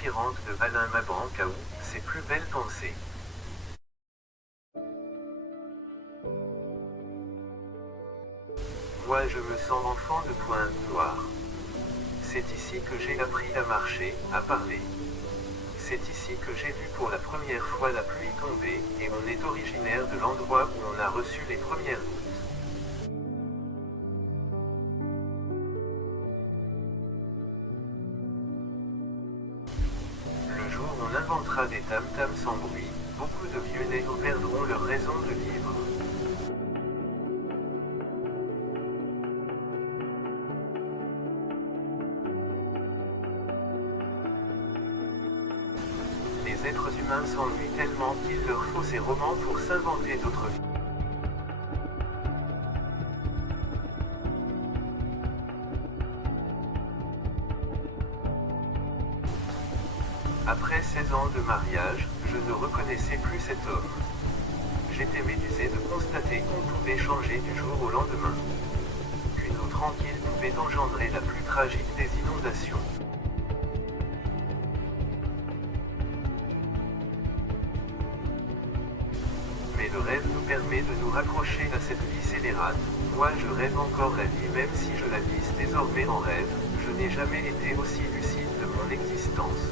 inspirante de Alain Mabankaou, Ses plus belles pensées. Moi je me sens enfant de Pointe-Noire. C'est ici que j'ai appris à marcher, à parler. C'est ici que j'ai vu pour la première fois la pluie tomber, et on est originaire de l'endroit où on a reçu les premières gouttes. Le jour où on inventera des tam-tams sans bruit, beaucoup de vieux négros perdront leur raison de vivre. Les êtres humains s'ennuient tellement qu'il leur faut ces romans pour s'inventer d'autres vies. Après 16 ans de mariage, je ne reconnaissais plus cet homme. J'étais médusé de constater qu'on pouvait changer du jour au lendemain. Qu'une eau tranquille pouvait engendrer la plus tragique des inondations. Mais le rêve nous permet de nous raccrocher à cette vie scélérate. Moi je rêve encore la vie même si je la vise désormais en rêve, je n'ai jamais été aussi lucide de mon existence.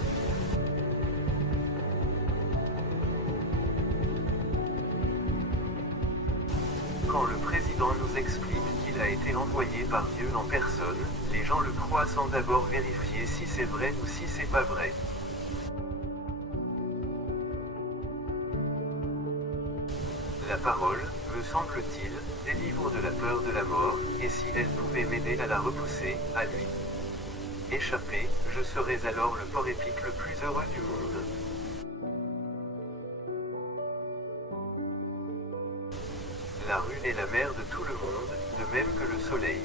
Quand le président nous explique qu'il a été envoyé par Dieu en personne, les gens le croient sans d'abord vérifier si c'est vrai ou si c'est pas vrai. La parole, me semble-t-il, délivre de la peur de la mort, et si elle pouvait m'aider à la repousser, à lui échapper, je serais alors le porc épic le plus heureux du monde. La rue est la mère de tout le monde, de même que le soleil.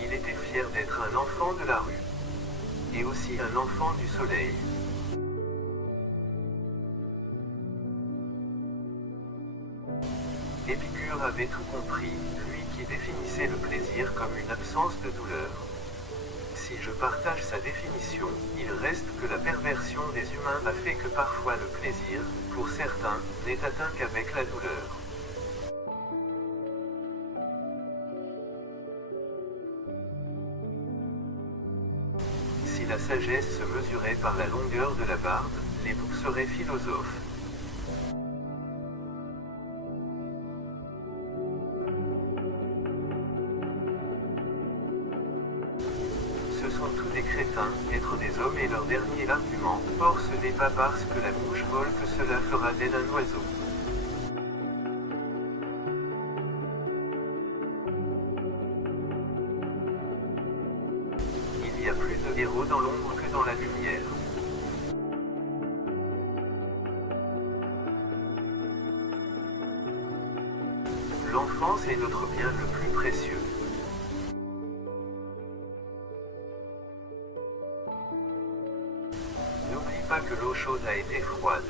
Il était fier d'être un enfant de la rue. Et aussi un enfant du soleil. Épicure avait tout compris, lui qui définissait le plaisir comme une absence de douleur. Si je partage sa définition, il reste que la perversion des humains a fait que parfois le plaisir, pour certains, n'est atteint qu'avec la douleur. Si la sagesse se mesurait par la longueur de la barbe, les boucs seraient philosophes. Ce sont tous des crétins, être des hommes est leur dernier argument, or ce n'est pas parce que la mouche vole que cela fera d'elle un oiseau. Il y a plus de héros dans l'ombre que dans la lumière. L'enfance est notre bien le plus précieux. N'oublie pas que l'eau chaude a été froide.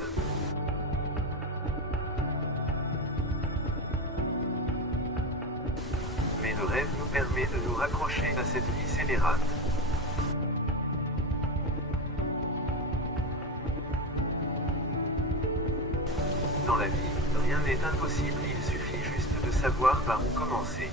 Mais le rêve nous permet de nous raccrocher à cette vie scélérate. Dans la vie, rien n'est impossible, il suffit juste de savoir par où commencer.